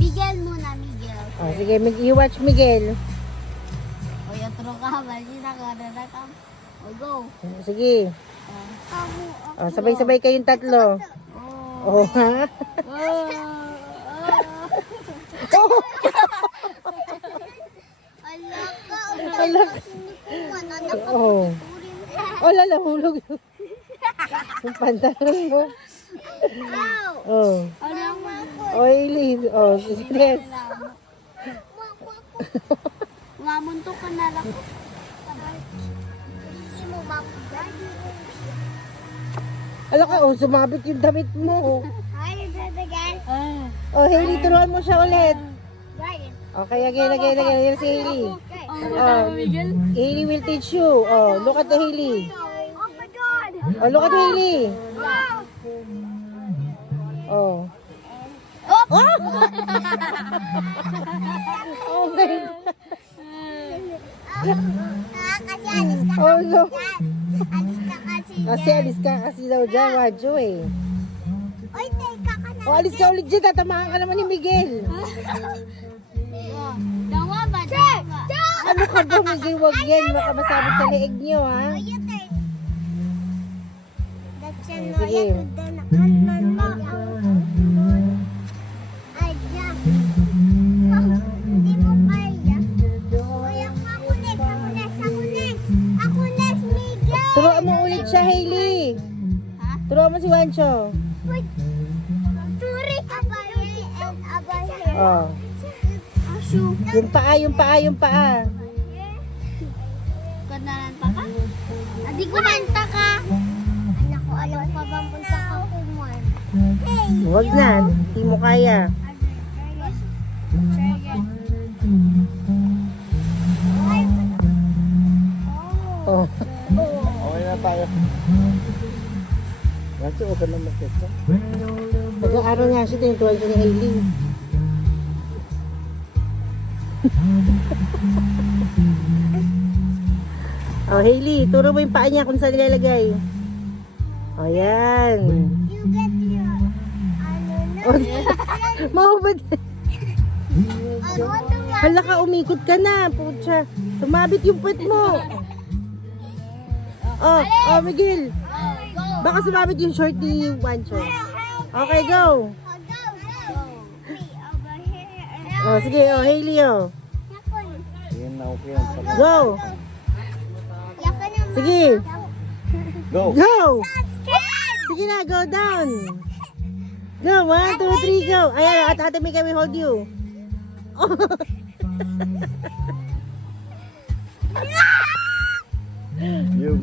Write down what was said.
Miguel muna, Miguel. Oh, sige, you watch Miguel. O, yung true ka. Bali na ka. O, go. Sige. Oh, sabay-sabay kayong tatlo. Oh, ha? Alak. Oh. Oh, lalahulog. Yung pantalon mo. Oh. Oh, Eileen. Oh, serious. Mamunto ka na lang. Hindi mo mamunto. Ala ka, oh, sumabit yung damit mo. Ay, again. Oh, Hailey, turuan mo siya ulit. Right. Okay, again. Yan si Hailey. Hailey will teach you. Oh, look at the Hailey. Oh my God. Oh, look at Hailey. Oh. Oh! Oh my God. Kasi alis ka Oh no. Alis ka kasi Alis ka kasi daw dyan, Wadjo eh. Oy, teka ka na. Oh, alis ka ulit dyan, tatamaan ka naman ni Miguel. Dawa ba? Dawa. Ano ka ba, Miguel? Wag yan, baka masabit sa leeg niyo, ha? Sige. Hindi mo kaya. Kuya, ako next, Ako next, Miguel. Turuan mo ulit siya, Hailey. Ha? Turuan mo si Wancho. Turi. Abahe and abahe. Oh. Ashu. Yung paa. Kanalan pa ka? Adi ko nanta ka. Anak ko, alam pa bang punta ka kuman? Hey! Huwag na, hindi mo kaya. Oh. Okay na tayo. Kasi huwag ka na magkita. Nag-aaral nga siya, tinutuwan siya ni Hailey. Oh, Hailey, turo mo yung paa niya kung saan nilalagay. Oh, yan. You get your... Ano na? Oh, mahubad. Ano to ma? Hala ka, umikot ka na. Putya. Tumabit yung puwet mo. Oh, Miguel. Go! Baka sumabit yung short ni Wancho. Okay, go. Go! Me over here and... Oh, sige, oh, Hailey, oh. Yakon. Yan na okay ang pala. Go. Yakon naman. Sige. Go! Go. Scared! Sige na, go down. Go, 1, 2, 3, go. Ayan, at ate may kami hold you. You